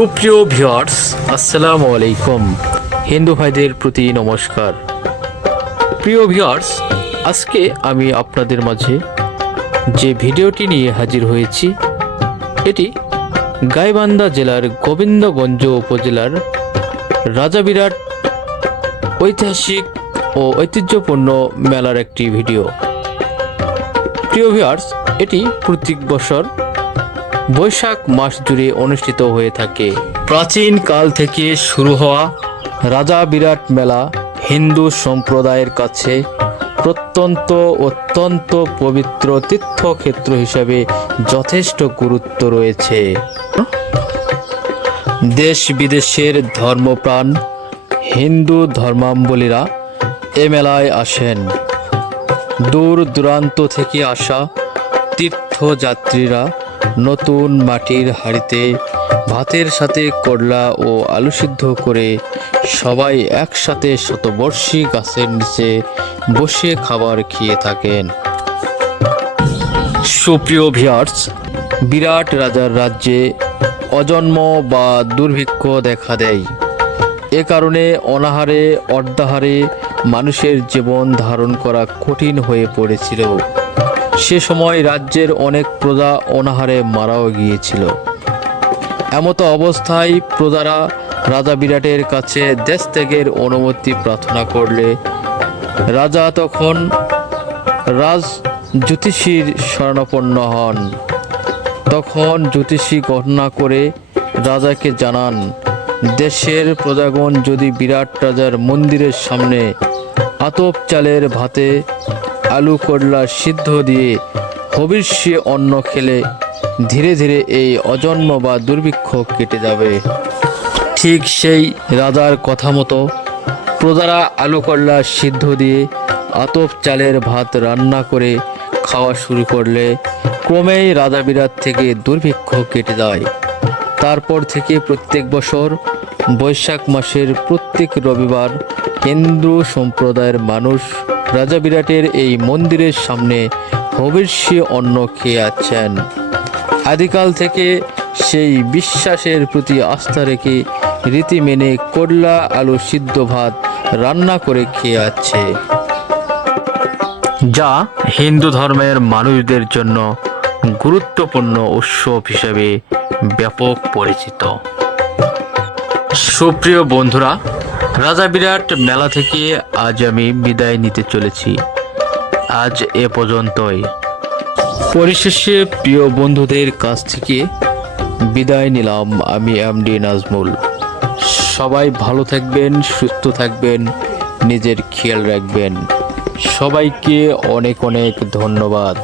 সুপ্রিয় ভিউয়ার্স, আসসালামু আলাইকুম। হিন্দু ভাইদের প্রতি নমস্কার। প্রিয় ভিউয়ার্স, আজকে আমি আপনাদের মাঝে যে ভিডিওটি নিয়ে হাজির হয়েছি এটি গাইবান্ধা জেলার গোবিন্দগঞ্জ উপজেলার রাজাবিরাট ঐতিহাসিক ও ঐতিহ্যপূর্ণ মেলার একটি ভিডিও। প্রিয় ভিউয়ার্স, এটি প্রত্যেক বছর বৈশাখ মাস জুড়ে অনুষ্ঠিত হয়ে থাকে। প্রাচীন কাল থেকে শুরু হওয়া রাজাবিরাট মেলা হিন্দু সম্প্রদায়ের কাছে অত্যন্ত পবিত্র তীর্থক্ষেত্র হিসাবে যথেষ্ট গুরুত্ব রয়েছে। দেশ বিদেশের ধর্মপ্রাণ হিন্দু ধর্মাবলম্বীরা এ মেলায় আসেন। দূর দূরান্ত থেকে আসা তীর্থযাত্রীরা নতুন মাটির হাঁড়িতে ভাতের সাথে করলা ও আলু সিদ্ধ করে সবাই একসাথে শতবর্ষী গাছের নিচে বসে খাবার খেয়ে থাকেন। সুপ্রিয় ভিউয়ার্স, বিরাট রাজার রাজ্যে অজন্ম বা দুর্ভিক্ষ দেখা দেয়। এ কারণে অনাহারে অর্ধাহারে মানুষের জীবন ধারণ করা কঠিন হয়ে পড়েছিল। সে সময় রাজ্যের অনেক প্রজা অনাহারে মারাও গিয়েছিল। এমতো অবস্থায় প্রজারা রাজা বিরাটের কাছে দেশ ত্যাগের অনুমতি প্রার্থনা করলে রাজা তখন রাজ জ্যোতিষীর শরণাপন্ন হন। তখন জ্যোতিষী গণনা করে রাজাকে জানান, দেশের প্রজাগণ যদি বিরাট রাজার মন্দিরের সামনে আতপ চালের ভাতে আলু করলা সিদ্ধ দিয়ে হবিষ্যে অন্ন খেলে ধীরে ধীরে এই অজন্ম বা দুর্ভিক্ষ কেটে যাবে। ঠিক সেই রাজার কথা মতো প্রজারা আলু করলা সিদ্ধ দিয়ে আতপ চালের ভাত রান্না করে খাওয়া শুরু করলে ক্রমেই রাজা বিরাট থেকে দুর্ভিক্ষ কেটে যায়। তারপর থেকে প্রত্যেক বছর বৈশাখ মাসের প্রত্যেক রবিবার হিন্দু সম্প্রদায়ের মানুষ রাজা বিরাটের এই মন্দিরের সামনে হবিষ্যে অন্ন খেয়ে আছেন। আদিকাল থেকে সেই বিশ্বাসের প্রতি আস্থা রেখে রীতি মেনে করলা আলু সিদ্ধ ভাত রান্না করে খেয়ে আছে, যা হিন্দু ধর্মের মানুষদের জন্য গুরুত্বপূর্ণ উৎসব হিসেবে ব্যাপক পরিচিত। সুপ্রিয় বন্ধুরা, রাজাবিরাট মেলা থেকে আজ আমি বিদায় নিতে চলেছি। আজ এ পর্যন্তই। পরিশেষে প্রিয় বন্ধুদের কাছ থেকে বিদায় নিলাম আমি এমডি নাজমুল। সবাই ভালো থাকবেন, সুস্থ থাকবেন, নিজের খেয়াল রাখবেন। সবাইকে অনেক অনেক ধন্যবাদ।